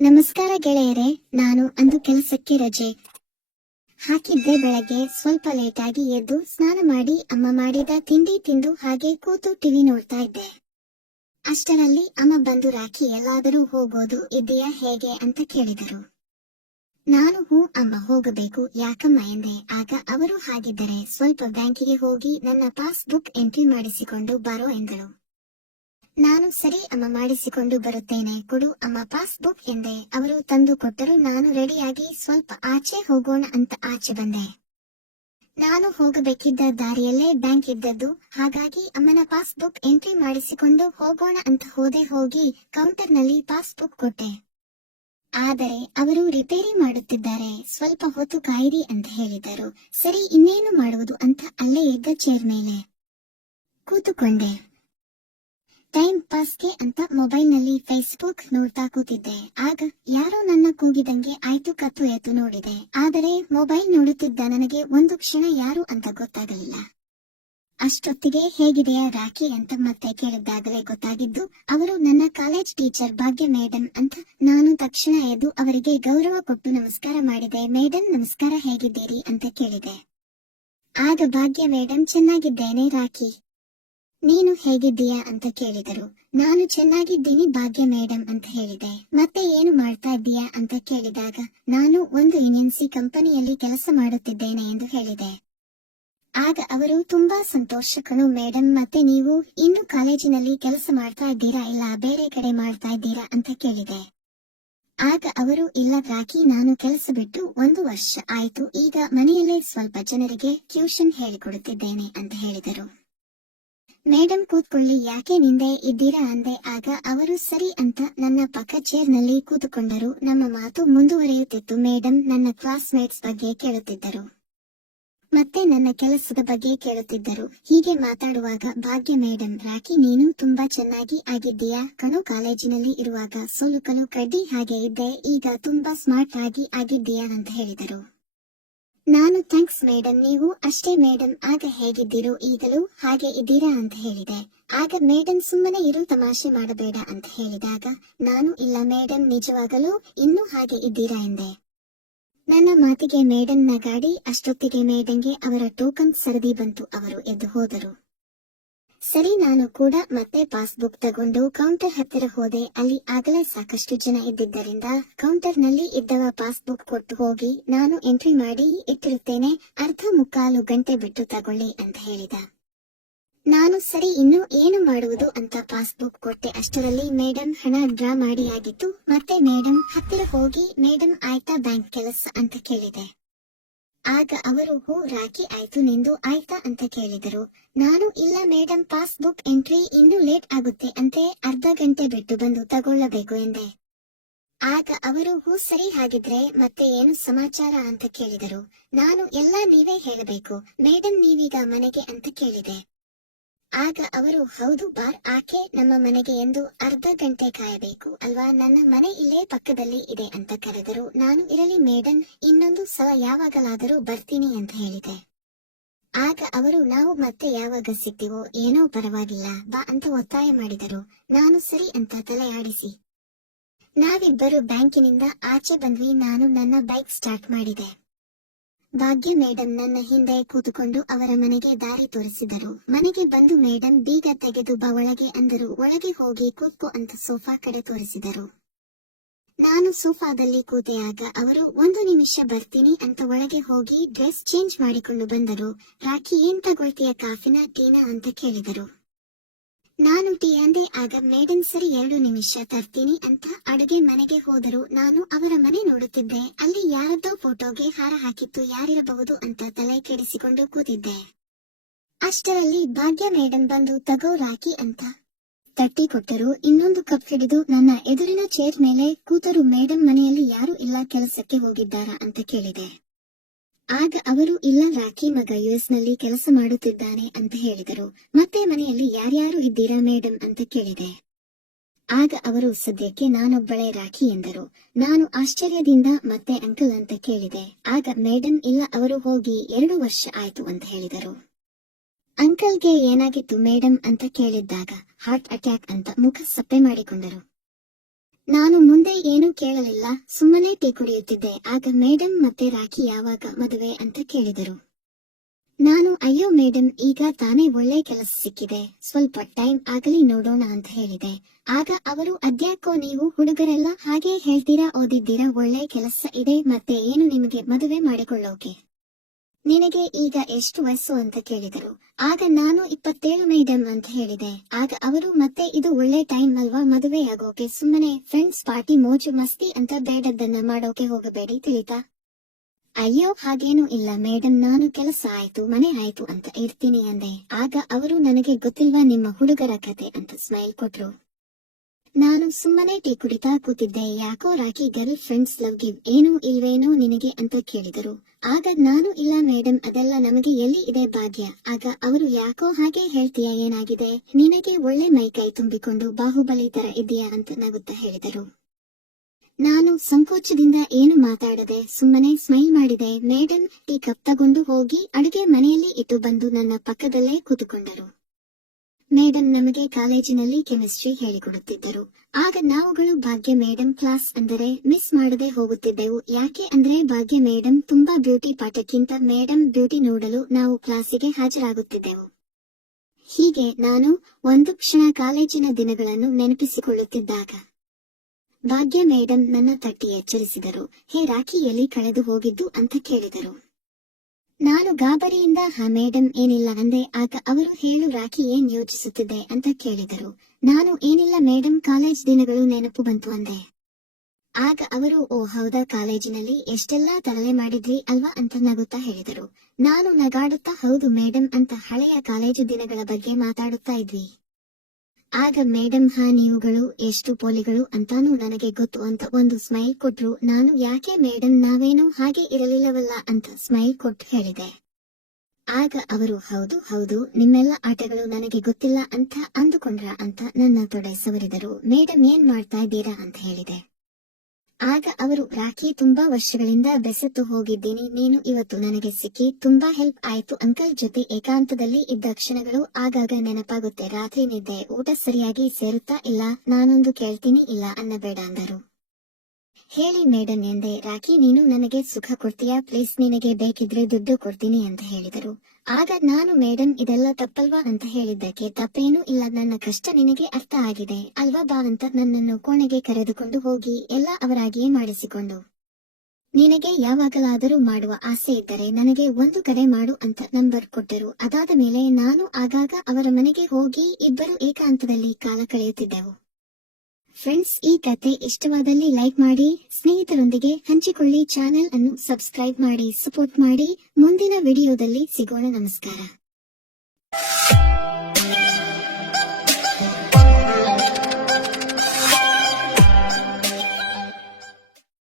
ನಮಸ್ಕಾರ ಗೆಳೆಯರೇ, ನಾನು ಅಂದು ಕೆಲಸಕ್ಕೆ ರಜೆ ಹಾಕಿದ್ದೆ. ಬೆಳಗ್ಗೆ ಸ್ವಲ್ಪ ಲೇಟಾಗಿ ಎದ್ದು ಸ್ನಾನ ಮಾಡಿ ಅಮ್ಮ ಮಾಡಿದ ತಿಂಡಿ ತಿಂದು ಹಾಗೆ ಕೂತು ಟಿವಿ ನೋಡ್ತಾ ಇದ್ದೆ. ಅಷ್ಟರಲ್ಲಿ ಅಮ್ಮ ಬಂದು, ರಾಖಿ ಎಲ್ಲಾದರೂ ಹೋಗೋದು ಇದೆಯಾ ಹೇಗೆ ಅಂತ ಕೇಳಿದರು. ನಾನು ಹೂ ಅಮ್ಮ, ಹೋಗಬೇಕು. ಯಾಕಮ್ಮ ಎಂದೆ. ಆಗ ಅವರು, ಹಾಗಿದ್ದರೆ ಸ್ವಲ್ಪ ಬ್ಯಾಂಕಿಗೆ ಹೋಗಿ ನನ್ನ ಪಾಸ್ ಬುಕ್ ಎಂಟ್ರಿ ಮಾಡಿಸಿಕೊಂಡು ಬರೋ ಎಂದಳು. ನಾನು ಸರಿ ಅಮ್ಮ, ಮಾಡಿಸಿಕೊಂಡು ಬರುತ್ತೇನೆ, ಕೊಡು ಅಮ್ಮ ಪಾಸ್ ಬುಕ್ ಎಂದೆ. ಅವರು ತಂದು ಕೊಟ್ಟರು. ನಾನು ರೆಡಿಯಾಗಿ ಸ್ವಲ್ಪ ಆಚೆ ಹೋಗೋಣ ಅಂತ ಆಚೆ ಬಂದೆ. ನಾನು ಹೋಗಬೇಕಿದ್ದ ದಾರಿಯಲ್ಲೇ ಬ್ಯಾಂಕ್ ಇದ್ದದ್ದು, ಹಾಗಾಗಿ ಅಮ್ಮನ ಪಾಸ್ ಬುಕ್ ಎಂಟ್ರಿ ಮಾಡಿಸಿಕೊಂಡು ಹೋಗೋಣ ಅಂತ ಹೋದೆ. ಹೋಗಿ ಕೌಂಟರ್ನಲ್ಲಿ ಪಾಸ್ ಬುಕ್ ಕೊಟ್ಟೆ. ಆದರೆ ಅವರು ರಿಪೇರಿ ಮಾಡುತ್ತಿದ್ದಾರೆ, ಸ್ವಲ್ಪ ಹೊತ್ತು ಕಾಯಿರಿ ಅಂತ ಹೇಳಿದರು. ಸರಿ, ಇನ್ನೇನು ಮಾಡುವುದು ಅಂತ ಅಲ್ಲೇ ಇದ್ದ ಚೇರ್ ಮೇಲೆ ಕೂತುಕೊಂಡೆ. ಟೈಮ್ ಪಾಸ್ಗೆ ಅಂತ ಮೊಬೈಲ್ನಲ್ಲಿ ಫೇಸ್ಬುಕ್ ನೋಡ್ತಾ ಕೂತಿದ್ದೆ. ಆಗ ಯಾರೋ ನನ್ನ ಕೂಗಿದಂಗೆ ಆಯ್ತು. ಕತ್ತು ಎತ್ತು ನೋಡಿದೆ, ಆದರೆ ಮೊಬೈಲ್ ನೋಡುತ್ತಿದ್ದ ನನಗೆ ಒಂದು ಕ್ಷಣ ಯಾರು ಅಂತ ಗೊತ್ತಾಗಲಿಲ್ಲ. ಅಷ್ಟೊತ್ತಿಗೆ ಹೇಗಿದೆಯಾ ರಾಖಿ ಅಂತ ಮತ್ತೆ ಕೇಳಿದ್ದಾಗಲೇ ಗೊತ್ತಾಗಿದ್ದು ಅವರು ನನ್ನ ಕಾಲೇಜ್ ಟೀಚರ್ ಭಾಗ್ಯ ಮೇಡಂ ಅಂತ. ನಾನು ತಕ್ಷಣ ಎದ್ದು ಅವರಿಗೆ ಗೌರವ ಕೊಟ್ಟು ನಮಸ್ಕಾರ ಮಾಡಿದೆ. ಮೇಡಂ ನಮಸ್ಕಾರ, ಹೇಗಿದ್ದೀರಿ ಅಂತ ಕೇಳಿದೆ. ಆಗ ಭಾಗ್ಯ ಮೇಡಂ, ಚೆನ್ನಾಗಿದ್ದೇನೆ ರಾಖಿ, ನೀನು ಹೇಗಿದ್ದೀಯಾ ಅಂತ ಕೇಳಿದರು. ನಾನು ಚೆನ್ನಾಗಿದ್ದೀನಿ ಭಾಗ್ಯ ಮೇಡಂ ಅಂತ ಹೇಳಿದೆ. ಮತ್ತೆ ಏನು ಮಾಡ್ತಾ ಇದ್ದೀಯಾ ಅಂತ ಕೇಳಿದಾಗ ನಾನು ಒಂದು ಎನ್ಎನ್ಸಿ ಕಂಪನಿಯಲ್ಲಿ ಕೆಲಸ ಮಾಡುತ್ತಿದ್ದೇನೆ ಎಂದು ಹೇಳಿದೆ. ಆಗ ಅವರು, ತುಂಬಾ ಸಂತೋಷ ಕಣೋ ಮೇಡಂ, ಮತ್ತೆ ನೀವು ಇನ್ನು ಕಾಲೇಜಿನಲ್ಲಿ ಕೆಲಸ ಮಾಡ್ತಾ ಇದ್ದೀರಾ ಇಲ್ಲ ಬೇರೆ ಕಡೆ ಮಾಡ್ತಾ ಇದ್ದೀರಾ ಅಂತ ಕೇಳಿದೆ. ಆಗ ಅವರು, ಇಲ್ಲ ರಾಖಿ, ನಾನು ಕೆಲಸ ಬಿಟ್ಟು 1 ವರ್ಷ ಆಯ್ತು, ಈಗ ಮನೆಯಲ್ಲೇ ಸ್ವಲ್ಪ ಜನರಿಗೆ ಟ್ಯೂಷನ್ ಹೇಳಿಕೊಡುತ್ತಿದ್ದೇನೆ ಅಂತ ಹೇಳಿದರು. ಮೇಡಂ ಕೂತ್ಕೊಳ್ಳಿ, ಯಾಕೆ ನಿಂದೆ ಇದ್ದೀರಾ ಅಂದೆ. ಆಗ ಅವರು ಸರಿ ಅಂತ ನನ್ನ ಪಕ್ಕ ಚೇರ್ ನಲ್ಲಿ ಕೂತುಕೊಂಡರು. ನಮ್ಮ ಮಾತು ಮುಂದುವರಿಯುತ್ತಿತ್ತು. ಮೇಡಂ ನನ್ನ ಕ್ಲಾಸ್ಮೇಟ್ಸ್ ಬಗ್ಗೆ ಕೇಳುತ್ತಿದ್ದರು, ಮತ್ತೆ ನನ್ನ ಕೆಲಸದ ಬಗ್ಗೆ ಕೇಳುತ್ತಿದ್ದರು. ಹೀಗೆ ಮಾತಾಡುವಾಗ ಭಾಗ್ಯ ಮೇಡಂ, ರಾಖಿ ನೀನು ತುಂಬಾ ಚೆನ್ನಾಗಿ ಆಗಿದ್ದೀಯಾ ಕಣೋ, ಕಾಲೇಜಿನಲ್ಲಿ ಇರುವಾಗ ಸೋಲುಕಲು ಕಡ್ಡಿ ಹಾಗೆ ಇದ್ದೆ, ಈಗ ತುಂಬಾ ಸ್ಮಾರ್ಟ್ ಆಗಿ ಆಗಿದ್ದೀಯಾ ಅಂತ ಹೇಳಿದರು. ನಾನು ಥ್ಯಾಂಕ್ಸ್ ಮೇಡಂ, ನೀವು ಅಷ್ಟೇ ಮೇಡಂ. ಆಗ ಹೇಗಿದ್ದೀರೋ ಈಗಲೂ ಹಾಗೆ ಇದ್ದೀರಾ ಅಂತ ಹೇಳಿದೆ. ಆಗ ಮೇಡಂ, ಸುಮ್ಮನೆ ಇರು, ತಮಾಷೆ ಮಾಡಬೇಡ ಅಂತ ಹೇಳಿದಾಗ ನಾನು, ಇಲ್ಲ ಮೇಡಂ, ನಿಜವಾಗಲೂ ಇನ್ನೂ ಹಾಗೆ ಇದ್ದೀರಾ ಎಂದೆ. ನನ್ನ ಮಾತಿಗೆ ಮೇಡಂ ನಗಾಡಿ. ಅಷ್ಟೊತ್ತಿಗೆ ಮೇಡಂಗೆ ಅವರ ಟೋಕನ್ ಸರದಿ ಬಂತು. ಅವರು ಎದ್ದು ಹೋದರು. ಸರಿ, ನಾನು ಕೂಡ ಮತ್ತೆ ಪಾಸ್ಬುಕ್ ತಗೊಂಡು ಕೌಂಟರ್ ಹತ್ತಿರ ಹೋದೆ. ಅಲ್ಲಿ ಆಗಲೇ ಸಾಕಷ್ಟು ಜನ ಇದ್ದಿದ್ದರಿಂದ ಕೌಂಟರ್ ನಲ್ಲಿ ಇದ್ದವ ಪಾಸ್ಬುಕ್ ಕೊಟ್ಟು ಹೋಗಿ, ನಾನು ಎಂಟ್ರಿ ಮಾಡಿ ಇಟ್ಟಿರುತ್ತೇನೆ, ಅರ್ಧ ಮುಕ್ಕಾಲು ಗಂಟೆ ಬಿಟ್ಟು ತಗೊಳ್ಳಿ ಅಂತ ಹೇಳಿದ. ನಾನು ಸರಿ, ಇನ್ನು ಏನು ಮಾಡುವುದು ಅಂತ ಪಾಸ್ಬುಕ್ ಕೊಟ್ಟೆ. ಅಷ್ಟರಲ್ಲಿ ಮೇಡಂ ಹಣ ಡ್ರಾ ಮಾಡಿ ಆಗಿತ್ತು. ಮತ್ತೆ ಮೇಡಂ ಹತ್ತಿರ ಹೋಗಿ, ಮೇಡಂ ಆಯ್ತಾ ಬ್ಯಾಂಕ್ ಕೆಲಸ ಅಂತ ಕೇಳಿದೆ. ಆಗ ಅವರು, ಹೂ ರಾಖಿ, ಆಯ್ತು, ನಿಂದು ಆಯ್ತಾ ಅಂತ ಕೇಳಿದರು. ನಾನು, ಇಲ್ಲ ಮೇಡಂ, ಪಾಸ್ಬುಕ್ ಎಂಟ್ರಿ ಇನ್ನೂ ಲೇಟ್ ಆಗುತ್ತೆ ಅಂತೆ, ಅರ್ಧ ಗಂಟೆ ಬಿಟ್ಟು ಬಂದು ತಗೊಳ್ಳಬೇಕು ಎಂದೆ. ಆಗ ಅವರು, ಹೂ ಸರಿ, ಹಾಗಿದ್ರೆ ಮತ್ತೆ ಏನು ಸಮಾಚಾರ ಅಂತ ಕೇಳಿದರು. ನಾನು, ಎಲ್ಲ ನೀವೇ ಹೇಳಬೇಕು ಮೇಡಂ, ನೀವೀಗ ಮನೆಗೆ ಅಂತ ಕೇಳಿದೆ. ಆಗ ಅವರು, ಹೌದು ಬಾರ್ ಆಕೆ ನಮ್ಮ ಮನೆಗೆ ಎಂದು ಅರ್ಧ ಗಂಟೆ ಕಾಯಬೇಕು ಅಲ್ವಾ, ನನ್ನ ಮನೆ ಇಲ್ಲೇ ಪಕ್ಕದಲ್ಲಿ ಇದೆ ಅಂತ ಕರೆದರು. ನಾನು, ಇರಲಿ ಮೇಡಂ, ಇನ್ನೊಂದು ಸಲ ಯಾವಾಗಲಾದರೂ ಬರ್ತೀನಿ ಅಂತ ಹೇಳಿದೆ. ಆಗ ಅವರು, ನಾವು ಮತ್ತೆ ಯಾವಾಗ ಸಿಗ್ತೀವೋ ಏನೋ ಪರವಾಗಿಲ್ಲ ಬಾ ಅಂತ ಒತ್ತಾಯ ಮಾಡಿದರು. ನಾನು ಸರಿ ಅಂತ ತಲೆ ಆಡಿಸಿ ನಾವಿಬ್ಬರು ಬ್ಯಾಂಕಿನಿಂದ ಆಚೆ ಬಂದ್ವಿ. ನಾನು ನನ್ನ ಬೈಕ್ ಸ್ಟಾರ್ಟ್ ಮಾಡಿದೆ. ಭಾಗ್ಯ ಮೇಡಂ ನನ್ನ ಹಿಂದೆ ಕೂತುಕೊಂಡು ಅವರ ಮನೆಗೆ ದಾರಿ ತೋರಿಸಿದರು. ಮನೆಗೆ ಬಂದು ಮೇಡಂ ಬೀಗ ತೆಗೆದು ಬಾ ಒಳಗೆ ಅಂದರು. ಒಳಗೆ ಹೋಗಿ ಕೂತ್ಕೋ ಅಂತ ಸೋಫಾ ಕಡೆ ತೋರಿಸಿದರು. ನಾನು ಸೋಫಾದಲ್ಲಿ ಕೂತೆ. ಆಗ ಅವರು, 1 ನಿಮಿಷ ಬರ್ತೀನಿ ಅಂತ ಒಳಗೆ ಹೋಗಿ ಡ್ರೆಸ್ ಚೇಂಜ್ ಮಾಡಿಕೊಂಡು ಬಂದರು. ರಾಖಿ, ಏನ್ ತಗೊಳ್ತೀಯ, ಕಾಫಿನ ಟೀನಾ ಅಂತ ಕೇಳಿದರು. ನಾನು ಟೀ ಅಂದೆ. ಆಗ ಮೇಡಂ, ಸರಿ 2 ನಿಮಿಷ ತರ್ತೀನಿ ಅಂತ ಅಡುಗೆ ಮನೆಗೆ ಹೋದರು. ನಾನು ಅವರ ಮನೆ ನೋಡುತ್ತಿದ್ದೆ. ಅಲ್ಲಿ ಯಾರದ್ದೋ ಫೋಟೋಗೆ ಹಾರ ಹಾಕಿತ್ತು, ಯಾರಿರಬಹುದು ಅಂತ ತಲೆ ಕೆಡಿಸಿಕೊಂಡು ಕೂತಿದ್ದೆ. ಅಷ್ಟರಲ್ಲಿ ಭಾಗ್ಯ ಮೇಡಂ ಬಂದು, ತಗೋ ರಾಖಿ ಅಂತ ತಟ್ಟಿ ಕೊಟ್ಟರು. ಇನ್ನೊಂದು ಕಪ್ ಹಿಡಿದು ನನ್ನ ಎದುರಿನ ಚೇರ್ ಮೇಲೆ ಕೂತರು. ಮೇಡಂ, ಮನೆಯಲ್ಲಿ ಯಾರು ಇಲ್ಲ, ಕೆಲಸಕ್ಕೆ ಹೋಗಿದ್ದಾರಾ ಅಂತ ಕೇಳಿದೆ. ಆಗ ಅವರು, ಇಲ್ಲ ರಾಖಿ ಮಗ US ನಲ್ಲಿ ಕೆಲಸ ಮಾಡುತ್ತಿದ್ದಾನೆ ಅಂತ ಹೇಳಿದರು. ಮತ್ತೆ ಮನೆಯಲ್ಲಿ ಯಾರ್ಯಾರು ಇದ್ದೀರಾ ಮೇಡಂ ಅಂತ ಕೇಳಿದೆ. ಆಗ ಅವರು, ಸದ್ಯಕ್ಕೆ ನಾನೊಬ್ಬಳೇ ರಾಖಿ ಎಂದರು. ನಾನು ಆಶ್ಚರ್ಯದಿಂದ ಮತ್ತೆ ಅಂಕಲ್ ಅಂತ ಕೇಳಿದೆ. ಆಗ ಮೇಡಂ, ಇಲ್ಲ, ಅವರು ಹೋಗಿ 2 ವರ್ಷ ಆಯ್ತು ಅಂತ ಹೇಳಿದರು. ಅಂಕಲ್ಗೆ ಏನಾಗಿತ್ತು ಮೇಡಂ ಅಂತ ಕೇಳಿದ್ದಾಗ ಹಾರ್ಟ್ ಅಟ್ಯಾಕ್ ಅಂತ ಮುಖ ಸಪ್ಪೆ ಮಾಡಿಕೊಂಡರು. ನಾನು ಮುಂದೆ ಏನೂ ಕೇಳಲಿಲ್ಲ, ಸುಮ್ಮನೆ ಟೀ ಕುಡಿಯುತ್ತಿದ್ದೆ. ಆಗ ಮೇಡಮ್ ಮತ್ತೆ ರಾಖಿ ಯಾವಾಗ ಮದುವೆ ಅಂತ ಕೇಳಿದರು. ನಾನು ಅಯ್ಯೋ ಮೇಡಮ್, ಈಗ ತಾನೇ ಒಳ್ಳೆ ಕೆಲಸ ಸಿಕ್ಕಿದೆ, ಸ್ವಲ್ಪ ಟೈಮ್ ಆಗಲಿ ನೋಡೋಣ ಅಂತ ಹೇಳಿದೆ. ಆಗ ಅವರು ಅದ್ಯಾಕೋ ನೀವು ಹುಡುಗರೆಲ್ಲ ಹಾಗೆ ಹೇಳ್ತೀರಾ, ಓದಿದ್ದೀರಾ, ಒಳ್ಳೆ ಕೆಲಸ ಇದೆ, ಮತ್ತೆ ಏನು ನಿಮಗೆ ಮದುವೆ ಮಾಡಿಕೊಳ್ಳೋಕೆ, ನಿನಗೆ ಈಗ ಎಷ್ಟು ವಯಸ್ಸು ಅಂತ ಕೇಳಿದರು. ಆಗ ನಾನು 27 ಮೇಡಮ್ ಅಂತ ಹೇಳಿದೆ. ಆಗ ಅವರು ಮತ್ತೆ ಇದು ಒಳ್ಳೆ ಟೈಮ್ ಅಲ್ವಾ ಮದುವೆಯಾಗೋಕೆ, ಸುಮ್ಮನೆ ಫ್ರೆಂಡ್ಸ್ ಪಾರ್ಟಿ ಮೋಜು ಮಸ್ತಿ ಅಂತ ಬೇಡದ್ದನ್ನ ಮಾಡೋಕೆ ಹೋಗಬೇಡಿ ತಿಳಿತಾ. ಅಯ್ಯೋ ಹಾಗೇನೂ ಇಲ್ಲ ಮೇಡಮ್, ನಾನು ಕೆಲಸ ಆಯ್ತು ಮನೆ ಆಯ್ತು ಅಂತ ಇರ್ತೀನಿ ಅಂದೆ. ಆಗ ಅವರು ನನಗೆ ಗೊತ್ತಿಲ್ವಾ ನಿಮ್ಮ ಹುಡುಗರ ಕತೆ ಅಂತ ಸ್ಮೈಲ್ ಕೊಟ್ರು. ನಾನು ಸುಮ್ಮನೆ ಟೀ ಕುಡಿತಾ ಕೂತಿದ್ದೆ. ಯಾಕೋ rakhi girl friends love give ಏನೂ ಇಲ್ವೇನೋ ನಿನಗೆ ಅಂತ ಕೇಳಿದರು. ಆಗ ನಾನು ಇಲ್ಲ ಮೇಡಮ್, ಅದೆಲ್ಲ ನಮಗೆ ಎಲ್ಲಿ ಇದೆ ಭಾಗ್ಯ. ಆಗ ಅವರು ಯಾಕೋ ಹಾಗೆ ಹೇಳ್ತೀಯ, ಏನಾಗಿದೆ ನಿನಗೆ, ಒಳ್ಳೆ ಮೈಕೈ ತುಂಬಿಕೊಂಡು ಬಾಹುಬಲಿ ತರ ಇದೆಯಾ ಅಂತ ನಗುತ್ತಾ ಹೇಳಿದರು. ನಾನು ಸಂಕೋಚದಿಂದ ಏನು ಮಾತಾಡದೆ ಸುಮ್ಮನೆ ಸ್ಮೈಲ್ ಮಾಡಿದೆ. ಮೇಡಮ್ ಟೀ ಕಪ್ ತಗೊಂಡು ಹೋಗಿ ಅಡುಗೆ ಮನೆಯಲ್ಲಿ ಇಟ್ಟು ಬಂದು ನನ್ನ ಪಕ್ಕದಲ್ಲೇ ಕೂತುಕೊಂಡರು. ಮೇಡಮ್ ನಮಗೆ ಕಾಲೇಜಿನಲ್ಲಿ ಕೆಮಿಸ್ಟ್ರಿ ಹೇಳಿಕೊಡುತ್ತಿದ್ದರು. ಆಗ ನಾವುಗಳು ಭಾಗ್ಯ ಮೇಡಮ್ ಕ್ಲಾಸ್ ಅಂದರೆ ಮಿಸ್ ಮಾಡದೆ ಹೋಗುತ್ತಿದ್ದೆವು. ಯಾಕೆ ಅಂದ್ರೆ ಭಾಗ್ಯ ಮೇಡಮ್ ತುಂಬಾ ಬ್ಯೂಟಿ, ಪಾಠಕ್ಕಿಂತ ಮೇಡಮ್ ಬ್ಯೂಟಿ ನೋಡಲು ನಾವು ಕ್ಲಾಸಿಗೆ ಹಾಜರಾಗುತ್ತಿದ್ದೆವು. ಹೀಗೆ ನಾನು ಒಂದು ಕ್ಷಣ ಕಾಲೇಜಿನ ದಿನಗಳನ್ನು ನೆನಪಿಸಿಕೊಳ್ಳುತ್ತಿದ್ದಾಗ ಭಾಗ್ಯ ಮೇಡಮ್ ನನ್ನ ತಟ್ಟಿ ಎಚ್ಚರಿಸಿದರು. ಹೇ ರಾಖಿ, ಎಲ್ಲಿ ಕಳೆದು ಹೋಗಿದ್ದು ಅಂತ ಕೇಳಿದರು. ನಾನು ಗಾಬರಿಯಿಂದ ಹಾ ಮೇಡಮ್ ಏನಿಲ್ಲ ಅಂದೆ. ಆಗ ಅವರು ಹೇಳು ರಾಖಿ, ಏನ್ ಯೋಚಿಸುತ್ತಿದ್ದೆ ಅಂತ ಕೇಳಿದರು. ನಾನು ಏನಿಲ್ಲ ಮೇಡಮ್, ಕಾಲೇಜ್ ದಿನಗಳು ನೆನಪು ಬಂತು ಅಂದೆ. ಆಗ ಅವರು ಓ ಹೌದಾ, ಕಾಲೇಜಿನಲ್ಲಿ ಎಷ್ಟೆಲ್ಲಾ ತರಲೆ ಮಾಡಿದ್ರಿ ಅಲ್ವಾ ಅಂತ ನಗುತ್ತಾ ಹೇಳಿದರು. ನಾನು ನಗಾಡುತ್ತಾ ಹೌದು ಮೇಡಮ್ ಅಂತ ಹಳೆಯ ಕಾಲೇಜು ದಿನಗಳ ಬಗ್ಗೆ ಮಾತಾಡುತ್ತಾ ಇದ್ವಿ. ಆಗ ಮೇಡಮ್ ಹಾ ನೀವುಗಳು ಎಷ್ಟು ಪೋಲಿಗಳು ಅಂತಾನೂ ನನಗೆ ಗೊತ್ತು ಅಂತ ಒಂದು ಸ್ಮೈಲ್ ಕೊಟ್ರು. ನಾನು ಯಾಕೆ ಮೇಡಮ್, ನಾವೇನು ಹಾಗೆ ಇರಲಿಲ್ಲವಲ್ಲ ಅಂತ ಸ್ಮೈಲ್ ಕೊಟ್ಟು ಹೇಳಿದೆ. ಆಗ ಅವರು ಹೌದು ಹೌದು, ನಿಮ್ಮೆಲ್ಲ ಆಟಗಳು ನನಗೆ ಗೊತ್ತಿಲ್ಲ ಅಂತ ಅಂದುಕೊಂಡ್ರ ಅಂತ ನನ್ನ ತೊಡೆ ಸವರಿದರು. ಮೇಡಮ್ ಏನ್ ಮಾಡ್ತಾ ಇದ್ದೀರಾ ಅಂತ ಹೇಳಿದೆ. ಆಗ ಅವರು ರಾಖಿ, ತುಂಬಾ ವರ್ಷಗಳಿಂದ ಬೆಸೆತ್ತು ಹೋಗಿದ್ದೀನಿ, ನೀನು ಇವತ್ತು ನನಗೆ ಸಿಕ್ಕಿ ತುಂಬಾ ಹೆಲ್ಪ್ ಆಯ್ತು. ಅಂಕಲ್ ಜೊತೆ ಏಕಾಂತದಲ್ಲಿ ಇದ್ದ ಕ್ಷಣಗಳು ಆಗಾಗ ನೆನಪಾಗುತ್ತೆ. ರಾತ್ರಿ ನಿದ್ದೆ ಊಟ ಸರಿಯಾಗಿ ಸೇರುತ್ತಾ ಇಲ್ಲ, ನಾನೊಂದು ಕೇಳ್ತೀನಿ ಇಲ್ಲ ಅನ್ನಬೇಡ ಅಂದರು. ಹೇಳಿ ಮೇಡಮ್ ಎಂದೆ. ರಾಖಿ, ನೀನು ನನಗೆ ಸುಖ ಕೊಡ್ತೀಯಾ ಪ್ಲೀಸ್, ನಿನಗೆ ಬೇಕಿದ್ರೆ ದುಡ್ಡು ಕೊಡ್ತೀನಿ ಅಂತ ಹೇಳಿದರು. ಆಗ ನಾನು ಮೇಡಮ್ ಇದೆಲ್ಲ ತಪ್ಪಲ್ವಾ ಅಂತ ಹೇಳಿದ್ದಕ್ಕೆ ತಪ್ಪೇನೂ ಇಲ್ಲ, ನನ್ನ ಕಷ್ಟ ನಿನಗೆ ಅರ್ಥ ಆಗಿದೆ ಅಲ್ವಾ, ಬಾ ಅಂತ ನನ್ನನ್ನು ಕೋಣೆಗೆ ಕರೆದುಕೊಂಡು ಹೋಗಿ ಎಲ್ಲ ಅವರಾಗಿಯೇ ಮಾಡಿಸಿಕೊಂಡು, ನಿನಗೆ ಯಾವಾಗಲಾದರೂ ಮಾಡುವ ಆಸೆ ಇದ್ದರೆ ನನಗೆ ಒಂದು ಕರೆ ಮಾಡು ಅಂತ ನಂಬರ್ ಕೊಟ್ಟರು. ಅದಾದ ಮೇಲೆ ನಾನು ಆಗಾಗ ಅವರ ಮನೆಗೆ ಹೋಗಿ ಇಬ್ಬರು ಏಕಾಂತದಲ್ಲಿ ಕಾಲ ಕಳೆಯುತ್ತಿದ್ದೆವು. ಫ್ರೆಂಡ್ಸ್, ಈ ಕತೆ ಇಷ್ಟವಾದಲ್ಲಿ ಲೈಕ್ ಮಾಡಿ, ಸ್ನೇಹಿತರೊಂದಿಗೆ ಹಂಚಿಕೊಳ್ಳಿ, ಚಾನೆಲ್ ಅನ್ನು ಸಬ್ಸ್ಕ್ರೈಬ್ ಮಾಡಿ, ಸಪೋರ್ಟ್ ಮಾಡಿ. ಮುಂದಿನ ವಿಡಿಯೋದಲ್ಲಿ ಸಿಗೋಣ. ನಮಸ್ಕಾರ.